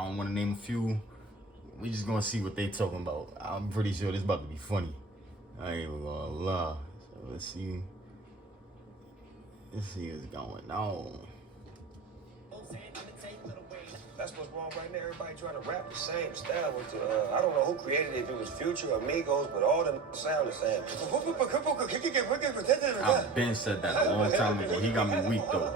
I don't want to name a few. We just gonna see what they talking about. I'm pretty sure this about to be funny. I ain't even gonna lie. So let's see. Let's see what's going on. That's what's wrong right now. Everybody trying to rap the same style. With the, I don't know who created it, if it was Future or Amigos, but all them sound the same. I've been said that a long time ago. He got me weak though.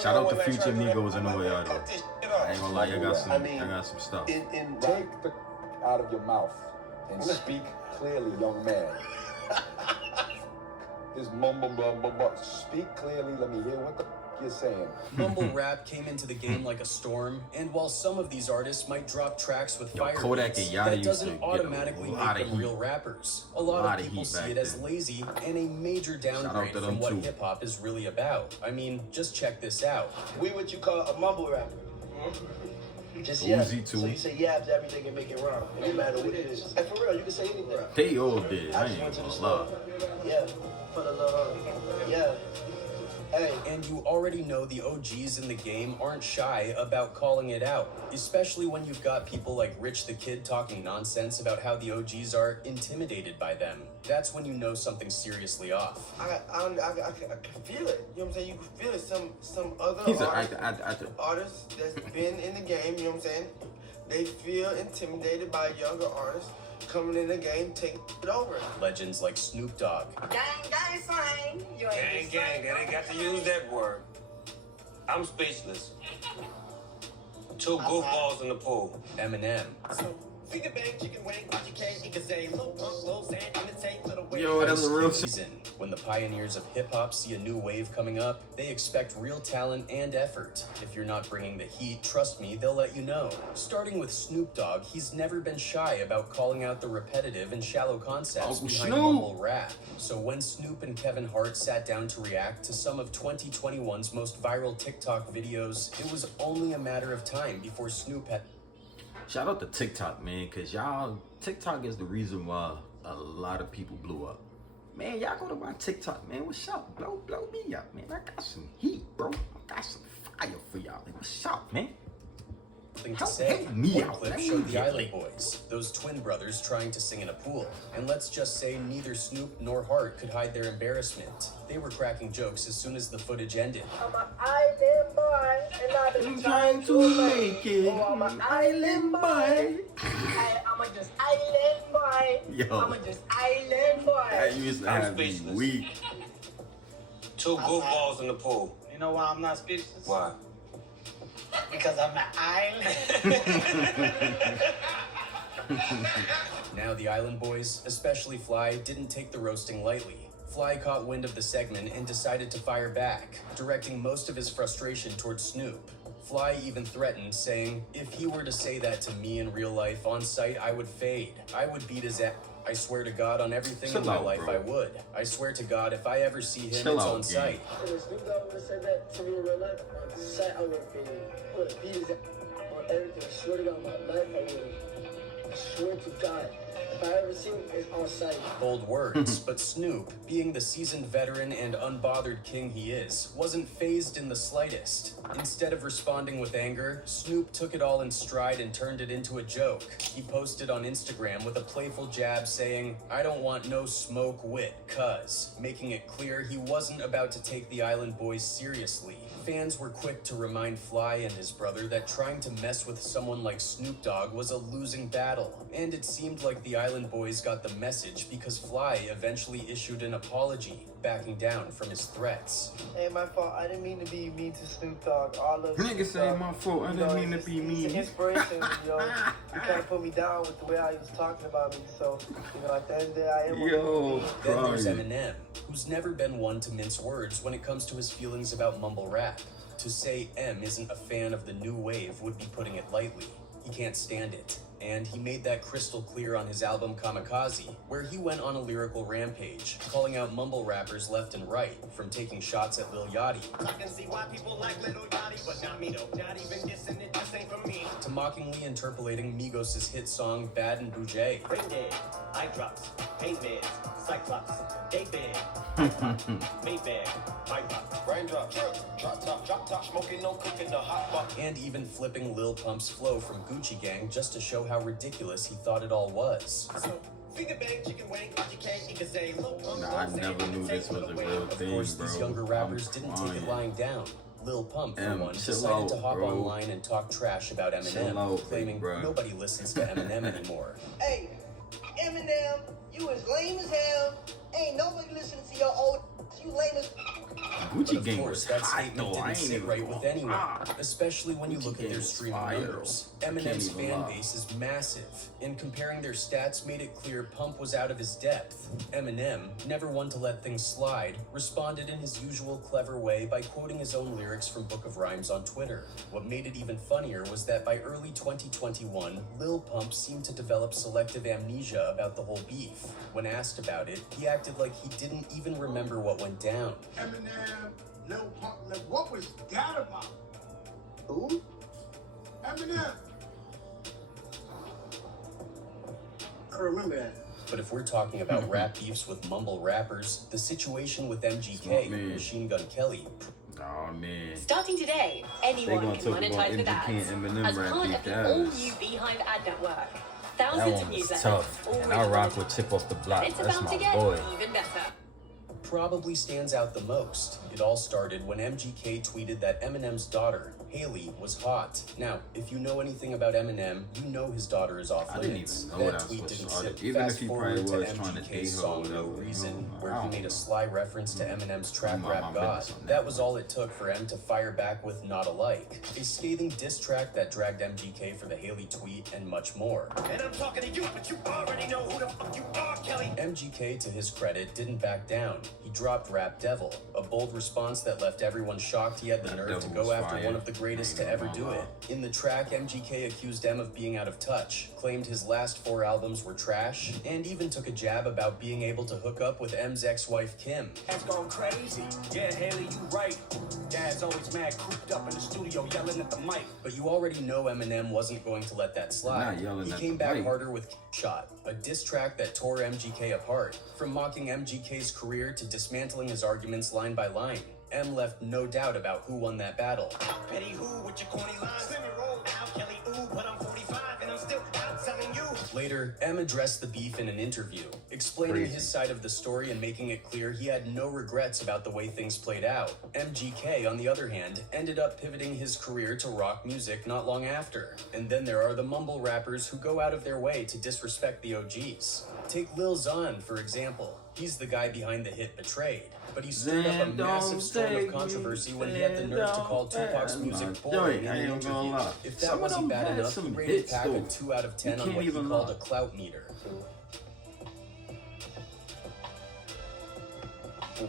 Shout out to Future, Amigos, and all y'all though. I ain't gonna lie, I got some stuff. Take the out of your mouth and speak clearly, young man. This mumble, blah, blah, blah. Speak clearly. Let me hear what the you're saying. Mumble rap came into the game like a storm, and while some of these artists might drop tracks with fire beats, that doesn't automatically make them real rappers. A lot of people see it as lazy and a major downgrade from what hip-hop is really about. I mean, just check this out. We what you call a mumble rapper. Just yap. So you say yaps everything and make it rhyme. No matter what it is. And for real, you can say anything. They all did. I ain't gonna lie. Yeah. For the love. Yeah. Hey. And you already know the OGs in the game aren't shy about calling it out, especially when you've got people like Rich the Kid talking nonsense about how the OGs are intimidated by them. That's when you know something's seriously off. I can feel it. You know what I'm saying? You can feel it. Some other artists that's been in the game, you know what I'm saying? They feel intimidated by younger artists coming in the game, taking it over. Legends like Snoop Dogg. Gang, fine. You ain't gang, they ain't got to use that word. I'm speechless. Two goofballs in the pool. Eminem. Yo, that's a real season. When the pioneers of hip-hop see a new wave coming up, they expect real talent and effort. If you're not bringing the heat, trust me, they'll let you know. Starting with Snoop Dogg, he's never been shy about calling out the repetitive and shallow concepts behind mumble rap. So when Snoop and Kevin Hart sat down to react to some of 2021's most viral TikTok videos, it was only a matter of time before Snoop had... Shout out to TikTok, man, because y'all, TikTok is the reason why a lot of people blew up. Man, y'all go to my TikTok, man. What's up? Blow me up, man. I got some heat, bro. I got some fire for y'all. Like, what's up, man? To say. One clip showed the Island Boys, those twin brothers trying to sing in a pool. And let's just say neither Snoop nor Hart could hide their embarrassment. They were cracking jokes as soon as the footage ended. I'm an island boy, and I've been trying to make it. Oh, I'm an island boy. I'm a just island boy. Yo. I'm a just island boy. I used to have me weak. Two goofballs in the pool. You know why I'm not speechless? Why? Because I'm an island. Now the Island Boys, especially Fly, didn't take the roasting lightly. Fly caught wind of the segment and decided to fire back, directing most of his frustration towards Snoop. Fly even threatened, saying, "If he were to say that to me in real life on site, I would fade. I would beat his ass. I swear to God on everything in my life, I would. I swear to God, if I ever see him, it's on site." If Snoop Dogg would have said that to me in real life, on site, I would have faded. I would have beat his ass on everything. I swear to God, my life, I would have. I swear to God. If I ever see him, it's on site. Bold words, but Snoop, being the seasoned veteran and unbothered king he is, wasn't fazed in the slightest. Instead of responding with anger, Snoop took it all in stride and turned it into a joke. He posted on Instagram with a playful jab saying, "I don't want no smoke wit, cuz," making it clear he wasn't about to take the Island Boys seriously. Fans were quick to remind Fly and his brother that trying to mess with someone like Snoop Dogg was a losing battle, and it seemed like the Island Boys got the message because Fly eventually issued an apology, backing down from his threats. Hey, my fault. I didn't mean to be mean to Snoop Dogg. All of nigga say my fault. I didn't mean to be mean. It's an inspiration, you know. You kind of put me down with the way I was talking about me. So, you know, at the end of the day, I am. Yo, then there's Eminem, who's never been one to mince words when it comes to his feelings about mumble rap. To say M isn't a fan of the new wave would be putting it lightly. He can't stand it. And he made that crystal clear on his album Kamikaze, where he went on a lyrical rampage, calling out mumble rappers left and right, from taking shots at Lil Yachty, I can see why people like Lil Yachty, but not me though. Not even dissing it, this ain't for me. to mockingly interpolating Migos' hit song Bad and Boujay. Brain dead, eye drops, pain meds, Cyclops, they big. Mayberg, my pop. Raindrop, drop top, smoking, no cooking, the hot pot. And even flipping Lil Pump's flow from Gucci Gang just to show how ridiculous he thought it all was. So, finger bang, chicken wing, you can't even say low. Nah, I never knew this was a real thing, Of course, bro. these younger rappers didn't take it lying down. Lil Pump, for one, chill decided out, to hop bro. online and talk trash about Eminem, Chill out, claiming bro. nobody listens to Eminem anymore. Hey, Eminem, you as lame as hell. Ain't nobody listening to your old. You lame as. Gucci But Gang of course, was that hot statement though. I didn't ain't sit even right with anyone, especially when you Gucci look at Gang their was streaming fire, numbers. though. Eminem's Can't even fan lie. base is massive, and comparing their stats made it clear Pump was out of his depth. Eminem, never one to let things slide, responded in his usual clever way by quoting his own lyrics from Book of Rhymes on Twitter. What made it even funnier was that by early 2021, Lil Pump seemed to develop selective amnesia about the whole beef. When asked about it, he acted like he didn't even remember what went down. Eminem, Lil Pump, like, what was that about? Who? Eminem. I remember that. But if we're talking about rap beefs with mumble rappers, the situation with MGK and Machine Gun Kelly. Oh man. Starting today, They anyone gonna can talk about monetize with MGK ads. and Eminem As rap part beef. of the That all-new was- Beehive ad network, That thousands of one was newsletters tough. And already I rock monetized. with Chip Off the Block. It's That's about to my get boy. even better. Probably stands out the most. It all started when MGK tweeted that Eminem's daughter, Haley, was hot. Now, if you know anything about Eminem, you know his daughter is off I didn't limits. even know That that's tweet what didn't started. sit. Even Fast if he forward probably to was trying to MGK's date her or song No whatever, Reason, you know, where I he don't made a know. sly reference to Eminem's trap mind rap my god. business on That that was one. all it took for M to fire back with Not Alike, a scathing diss track that dragged MGK for the Haley tweet and much more. And I'm talking to you, but you already know who the fuck you are, Kelly. MGK, to his credit, didn't back down. He dropped Rap Devil, a bold response that left everyone shocked he had the Rap nerve to Devil go was after fire. one of the greatest Ain't to ever no do lie. it. In the track, MGK accused M of being out of touch, claimed his last 4 albums were trash, and even took a jab about being able to hook up with M's ex-wife Kim. That's going crazy. Yeah, Haley, you right. Dad's always mad, cooped up in the studio, yelling at the mic. But you already know Eminem wasn't going to let that slide. Not yelling He at came the back mic. harder with Shot, a diss track that tore MGK apart. From mocking MGK's career to dismantling his arguments line by line, M left no doubt about who won that battle. Petty who with your corny lines? Let me roll out, Kelly, ooh, but I'm 45 and I'm still out telling you. Later, M addressed the beef in an interview, explaining Crazy. his side of the story and making it clear he had no regrets about the way things played out. MGK, on the other hand, ended up pivoting his career to rock music not long after. And then there are the mumble rappers who go out of their way to disrespect the OGs. Take Lil Xan, for example. He's the guy behind the hit Betrayed. But he stirred up a Xan, massive don't storm of take controversy me, when he had the nerve to call Xan, Tupac's don't music take boring me. in I an ain't gonna interview. lie. If that Some of wasn't them bad had enough, he some rated hits, Pac though. a 2 out of 10 on can't what he even called lie. a clout meter.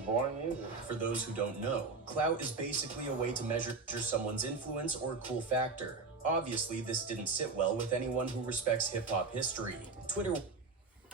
Boring music. For those who don't know, clout is basically a way to measure someone's influence or cool factor. Obviously, this didn't sit well with anyone who respects hip-hop history. Twitter...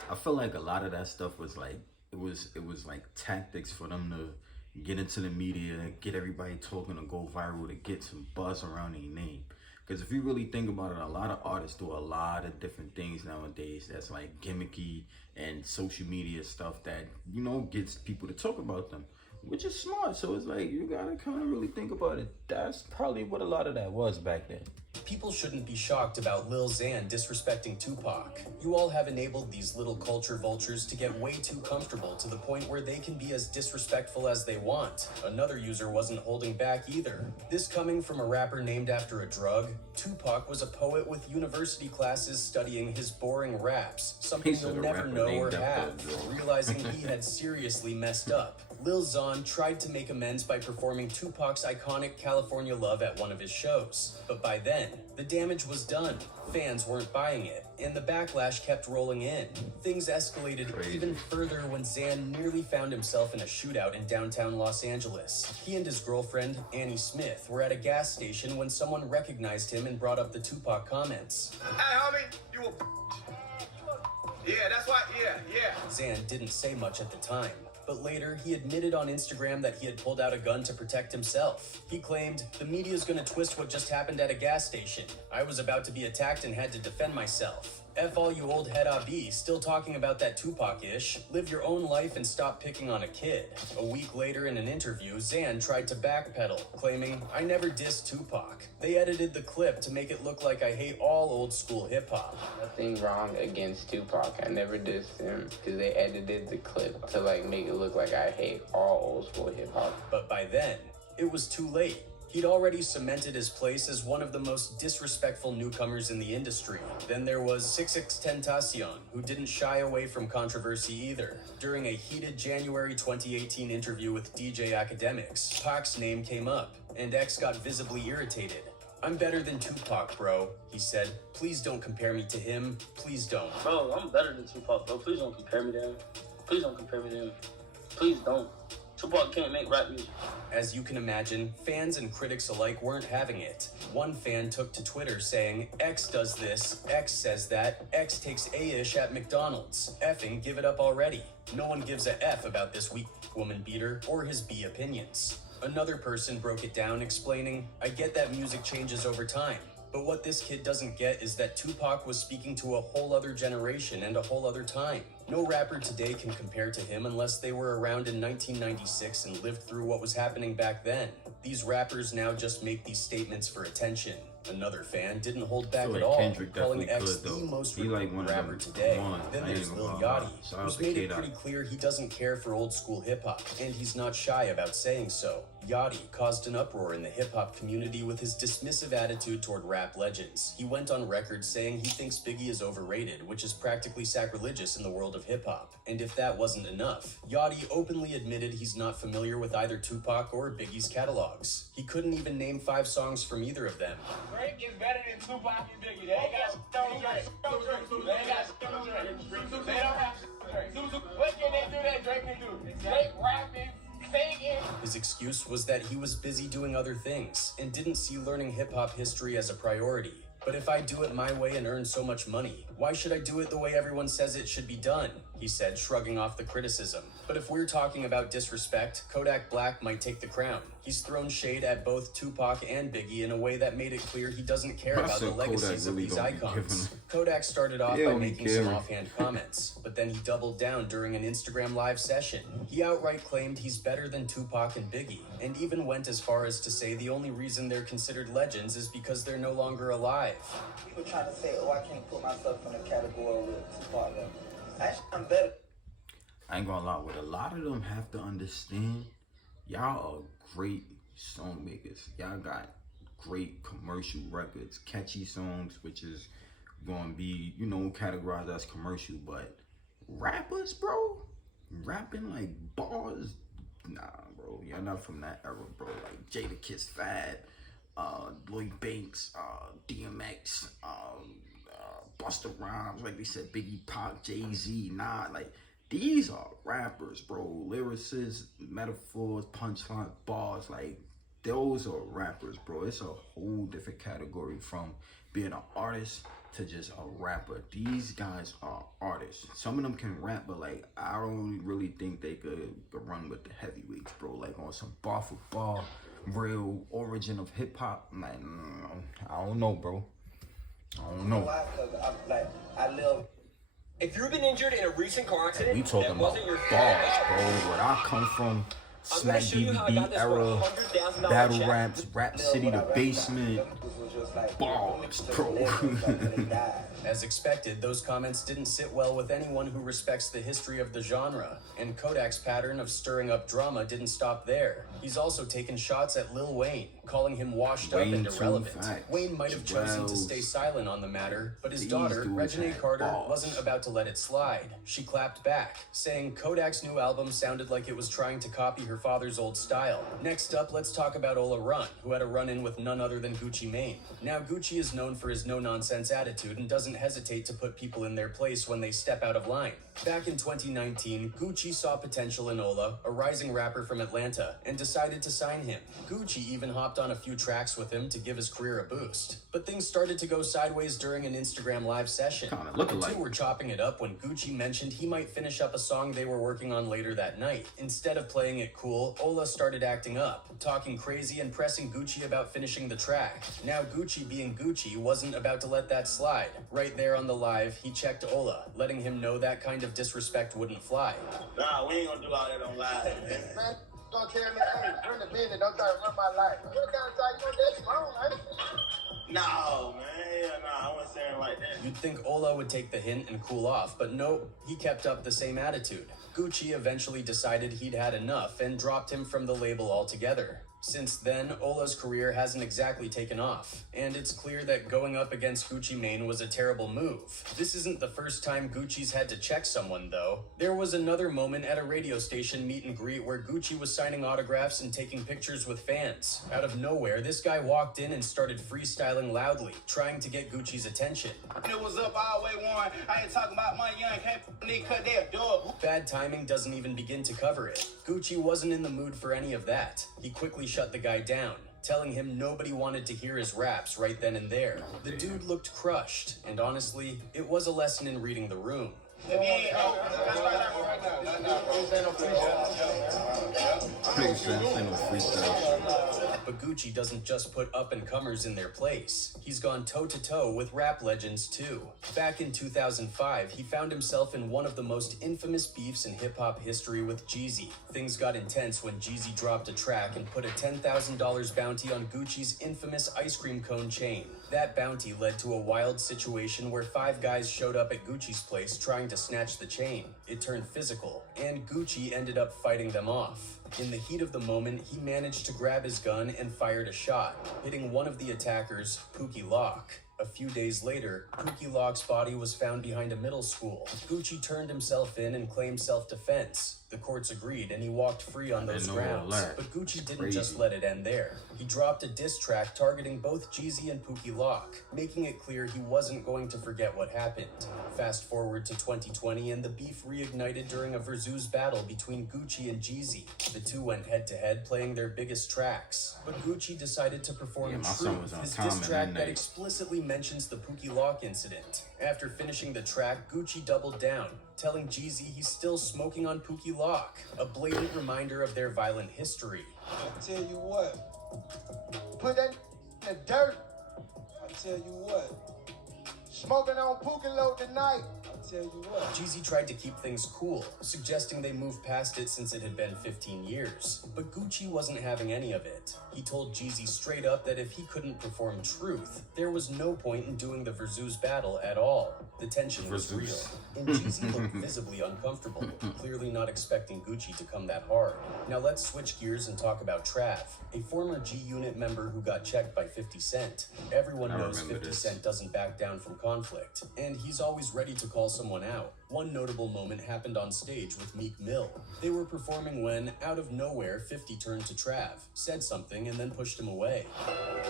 I feel like a lot of that stuff was like it was like tactics for them to get into the media, get everybody talking, to go viral, to get some buzz around their name. Because if you really think about it, a lot of artists do a lot of different things nowadays that's like gimmicky and social media stuff that, you know, gets people to talk about them, which is smart. So it's like, you gotta kind of really think about it. That's probably what a lot of that was back then. People shouldn't be shocked about Lil Xan disrespecting Tupac. You all have enabled these little culture vultures to get way too comfortable to the point where they can be as disrespectful as they want. Another user wasn't holding back either. This coming from a rapper named after a drug, Tupac was a poet with university classes studying his boring raps, something He said you'll a never rapper know or named after a have, drug. realizing he had seriously messed up. Lil Xan tried to make amends by performing Tupac's iconic California Love at one of his shows. But by then, the damage was done. Fans weren't buying it, and the backlash kept rolling in. Things escalated even further when Xan nearly found himself in a shootout in downtown Los Angeles. He and his girlfriend, Annie Smith, were at a gas station when someone recognized him and brought up the Tupac comments. Hey, homie, you a... Yeah, that's why, yeah. Xan didn't say much at the time, but later he admitted on Instagram that he had pulled out a gun to protect himself. He claimed, "The media's gonna twist what just happened at a gas station. I was about to be attacked and had to defend myself." F all you old head B, still talking about that Tupac-ish. Live your own life and stop picking on a kid. A week later in an interview, Xan tried to backpedal, claiming, I never dissed Tupac. They edited the clip to make it look like I hate all old school hip hop. Nothing wrong against Tupac. I never dissed him because they edited the clip to like make it look like I hate all old school hip hop. But by then, it was too late. He'd already cemented his place as one of the most disrespectful newcomers in the industry. Then there was 6ix who didn't shy away from controversy either. During a heated January 2018 interview with DJ Academics, Pac's name came up, and X got visibly irritated. I'm better than Tupac, bro, he said. Please don't compare me to him. Please don't. Bro, I'm better than Tupac, bro. Please don't compare me to him. Please don't compare me to him. Please don't. Tupac can't make rap music. As you can imagine, fans and critics alike weren't having it. One fan took to Twitter saying, X does this, X says that, X takes A-ish at McDonald's. Effing give it up already. No one gives a F about this weak woman beater or his B opinions. Another person broke it down explaining, I get that music changes over time. But what this kid doesn't get is that Tupac was speaking to a whole other generation and a whole other time. No rapper today can compare to him unless they were around in 1996 and lived through what was happening back then. These rappers now just make these statements for attention. Another fan didn't hold back at all, calling X the most regarded rapper today. Then there's Lil Yachty, who's made it pretty clear he doesn't care for old school hip-hop, and he's not shy about saying so. Yachty caused an uproar in the hip-hop community with his dismissive attitude toward rap legends. He went on record saying he thinks Biggie is overrated, which is practically sacrilegious in the world of hip-hop. And if that wasn't enough, Yachty openly admitted he's not familiar with either Tupac or Biggie's catalogs. He couldn't even name 5 songs from either of them. Drake is better than Tupac and Biggie. They ain't got shit on Drake. They ain't got shit on Drake. They don't have shit on Drake. What can they do that Drake can do? Drake rapping, singing. His excuse was that he was busy doing other things and didn't see learning hip-hop history as a priority. But if I do it my way and earn so much money, why should I do it the way everyone says it should be done? He said, shrugging off the criticism. But if we're talking about disrespect, Kodak Black might take the crown. He's thrown shade at both Tupac and Biggie in a way that made it clear he doesn't care about the legacies of these icons. Kodak started off by making some offhand comments, but then he doubled down during an Instagram live session. He outright claimed he's better than Tupac and Biggie, and even went as far as to say the only reason they're considered legends is because they're no longer alive. People trying to say, oh, I can't put myself in a category with Tupac. Actually, I'm better. I ain't gonna lie, what a lot of them have to understand, y'all are great song makers. Y'all got great commercial records, catchy songs, which is gonna be, you know, categorized as commercial, but rappers, bro, rapping like bars, nah, bro, y'all not from that era, bro. Like Jadakiss, Fad, Lloyd Banks, DMX, Busta Rhymes, like they said, Biggie, Pac, Jay-Z, like these are rappers, bro. Lyricists, metaphors, punchlines, bars, like those are rappers, bro. It's a whole different category from being an artist to just a rapper. These guys are artists. Some of them can rap, but like I don't really think they could run with the heavyweights, bro. Like on some bar for bar, real origin of hip hop. Like I don't know, bro. I don't know. I live. If you've been injured in a recent car accident, we talking about bars, bro. Where I come from, Smack DVD era, battle raps, Rap City, The Basement, bars, bro. As expected, those comments didn't sit well with anyone who respects the history of the genre, and Kodak's pattern of stirring up drama didn't stop there. He's also taken shots at Lil Wayne, calling him washed up and irrelevant. Wayne might have chosen to stay silent on the matter, but his daughter, Reginae Carter, wasn't about to let it slide. She clapped back, saying Kodak's new album sounded like it was trying to copy her father's old style. Next up, let's talk about Ola Run, who had a run-in with none other than Gucci Mane. Now, Gucci is known for his no-nonsense attitude and doesn't hesitate to put people in their place when they step out of line. Back in 2019, Gucci saw potential in Ola, a rising rapper from Atlanta, and decided to sign him. Gucci even hopped on a few tracks with him to give his career a boost. But things started to go sideways during an Instagram live session. The two were chopping it up when Gucci mentioned he might finish up a song they were working on later that night. Instead of playing it cool, Ola started acting up, talking crazy and pressing Gucci about finishing the track. Now Gucci being Gucci wasn't about to let that slide. Right right there on the live, he checked Ola, letting him know that kind of disrespect wouldn't fly. Nah, we ain't gonna do all that on live, man. Man, don't tell me, hey, bring the business, don't try to run my life. You gotta tell you that's wrong, right? No, man. Hell nah, I wasn't saying like that. You'd think Ola would take the hint and cool off, but nope, he kept up the same attitude. Gucci eventually decided he'd had enough and dropped him from the label altogether. Since then, Ola's career hasn't exactly taken off, and it's clear that going up against Gucci Mane was a terrible move. This isn't the first time Gucci's had to check someone, though. There was another moment at a radio station meet and greet where Gucci was signing autographs and taking pictures with fans. Out of nowhere, this guy walked in and started freestyling loudly, trying to get Gucci's attention. It was up all the way, Warren. I ain't talking about money, young can't nigga cut their dog. Bad timing doesn't even begin to cover it. Gucci wasn't in the mood for any of that. He quickly shut the guy down, telling him nobody wanted to hear his raps right then and there. The dude looked crushed, and honestly, it was a lesson in reading the room. But Gucci doesn't just put up-and-comers in their place. He's gone toe-to-toe with rap legends, too. Back in 2005, he found himself in one of the most infamous beefs in hip-hop history with Jeezy. Things got intense when Jeezy dropped a track and put a $10,000 bounty on Gucci's infamous ice cream cone chain. That bounty led to a wild situation where 5 guys showed up at Gucci's place trying to snatch the chain. It turned physical, and Gucci ended up fighting them off. In the heat of the moment, he managed to grab his gun and fired a shot, hitting one of the attackers, Pookie Lock. A few days later, Pookie Lock's body was found behind a middle school. Gucci turned himself in and claimed self-defense. The courts agreed and he walked free on those grounds. But Gucci didn't just let it end there. He dropped a diss track targeting both Jeezy and Pookie Lock, making it clear he wasn't going to forget what happened. Fast forward to 2020 and the beef reignited during a versus battle between Gucci and Jeezy. The two went head-to-head playing their biggest tracks. But Gucci decided to perform Truth, his diss track that explicitly mentions the Pookie Lock incident. After finishing the track, Gucci doubled down, telling Jeezy he's still smoking on Pookie Lock, a blatant reminder of their violent history. I tell you what, Put that in the dirt. I tell you what, Smoking on Pookie Low tonight. I tell you what. Jeezy tried to keep things cool, suggesting they move past it since it had been 15 years. But Gucci wasn't having any of it. He told Jeezy straight up that if he couldn't perform Truth, there was no point in doing the versus battle at all. The tension was real, and Jeezy looked visibly uncomfortable, clearly not expecting Gucci to come that hard. Now let's switch gears and talk about Trav, a former G-Unit member who got checked by 50 Cent. Everyone knows 50 Cent doesn't back down from conflict, and he's always ready to call someone out. One notable moment happened on stage with Meek Mill. They were performing when, out of nowhere, 50 turned to Trav, said something, and then pushed him away.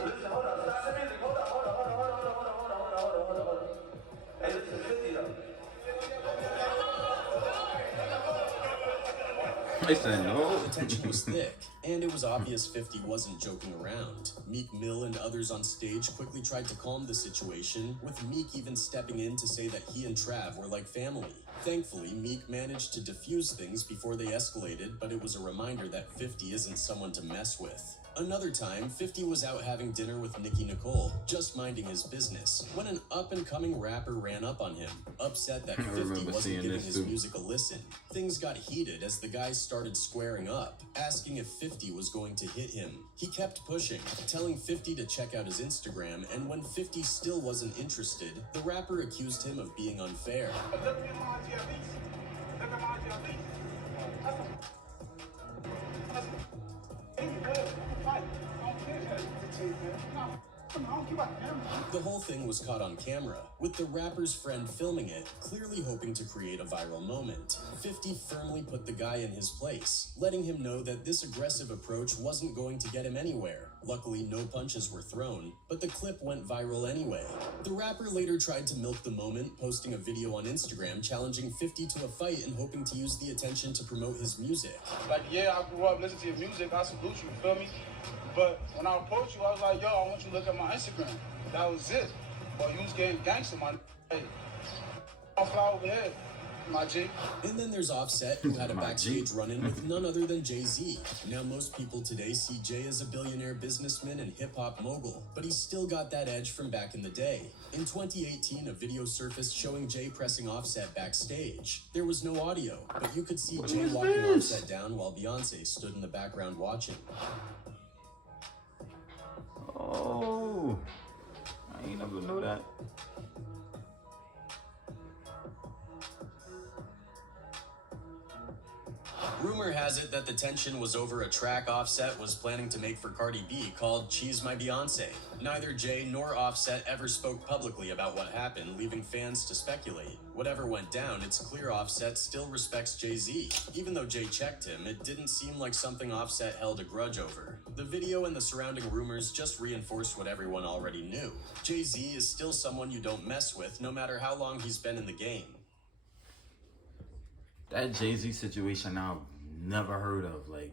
Listen, hold up. Stop the music. Hold up. Hey, listen, 50 though. The tension was thick, and it was obvious 50 wasn't joking around. Meek Mill and others on stage quickly tried to calm the situation, with Meek even stepping in to say that he and Trav were like family. Thankfully, Meek managed to defuse things before they escalated, but it was a reminder that 50 isn't someone to mess with. Another time, 50 was out having dinner with Nicki Nicole, just minding his business, when an up-and-coming rapper ran up on him, upset that 50 wasn't giving his music a listen. Things got heated as the guys started squaring up, asking if 50 was going to hit him. He kept pushing, telling 50 to check out his Instagram, and when 50 still wasn't interested, the rapper accused him of being unfair. The whole thing was caught on camera, with the rapper's friend filming it, clearly hoping to create a viral moment. 50 firmly put the guy in his place, letting him know that this aggressive approach wasn't going to get him anywhere. Luckily, no punches were thrown, but the clip went viral anyway. The rapper later tried to milk the moment, posting a video on Instagram challenging 50 to a fight and hoping to use the attention to promote his music. Like, yeah, I grew up listening to your music. I salute you, you feel me? But when I approached you, I was like, yo, I want you to look at my Instagram. That was it. But you was getting gangster, man. Hey, I'll fly over here. My G. And then there's Offset, who had a backstage run-in with none other than Jay-Z. Now, most people today see Jay as a billionaire businessman and hip-hop mogul, but he's still got that edge from back in the day. In 2018, a video surfaced showing Jay pressing Offset backstage. There was no audio, but you could see Jay walking Offset down while Beyonce stood in the background watching. Oh, I ain't never know that. Rumor has it that the tension was over a track Offset was planning to make for Cardi B called She's My Beyonce. Neither Jay nor Offset ever spoke publicly about what happened, leaving fans to speculate. Whatever went down, it's clear Offset still respects Jay-Z. Even though Jay checked him, it didn't seem like something Offset held a grudge over. The video and the surrounding rumors just reinforced what everyone already knew. Jay-Z is still someone you don't mess with, no matter how long he's been in the game. That Jay-Z situation I've never heard of. Like,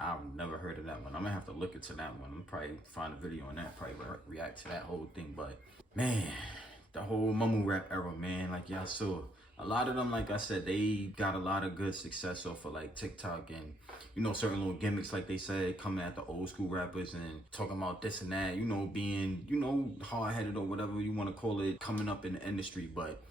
I've never heard of that one. I'm gonna have to look into that one. I'm probably find a video on that, probably react to that whole thing. But man, the whole mumble rap era, man, like y'all saw, a lot of them, like I said, they got a lot of good success off of like TikTok and, you know, certain little gimmicks, like they said, coming at the old school rappers and talking about this and that, you know, being, you know, hard-headed or whatever you want to call it, coming up in the industry. But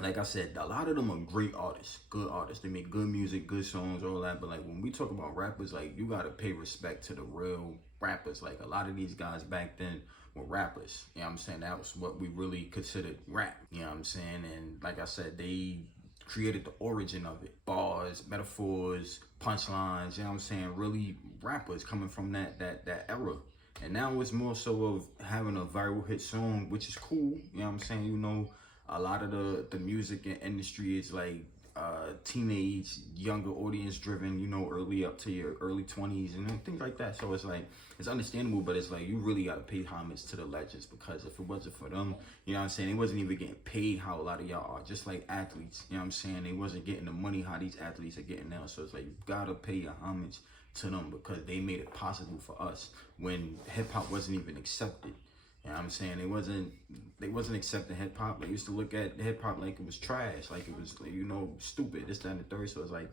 like I said, a lot of them are great artists, good artists. They make good music, good songs, all that. But like when we talk about rappers, like you gotta pay respect to the real rappers. Like a lot of these guys back then were rappers. You know what I'm saying? That was what we really considered rap. You know what I'm saying? And like I said, they created the origin of it. Bars, metaphors, punchlines, you know what I'm saying? Really rappers coming from that era. And now it's more so of having a viral hit song, which is cool. You know what I'm saying? You know, a lot of the music and industry is like teenage, younger audience driven, you know, early up to your early 20s and things like that. So it's like, it's understandable, but it's like, you really got to pay homage to the legends, because if it wasn't for them, you know what I'm saying, they wasn't even getting paid how a lot of y'all are, just like athletes, you know what I'm saying, they wasn't getting the money how these athletes are getting now. So it's like, you got to pay your homage to them, because they made it possible for us when hip-hop wasn't even accepted. You know what I'm saying? They wasn't accepting hip hop. They used to look at hip hop like it was trash, like it was, you know, stupid, this, that, and the third. So it's like,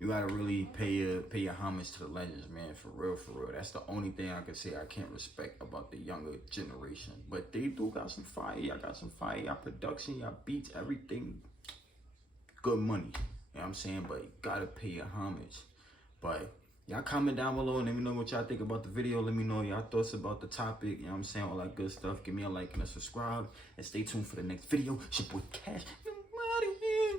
you gotta really pay your homage to the legends, man, for real, for real. That's the only thing I can say I can't respect about the younger generation. But they do got some fire. Y'all got some fire. Y'all production, y'all beats, everything, good money. You know what I'm saying? But you gotta pay your homage. But y'all comment down below and let me know what y'all think about the video. Let me know y'all thoughts about the topic. You know what I'm saying? All that good stuff. Give me a like and a subscribe. And stay tuned for the next video. It's your boy Cash.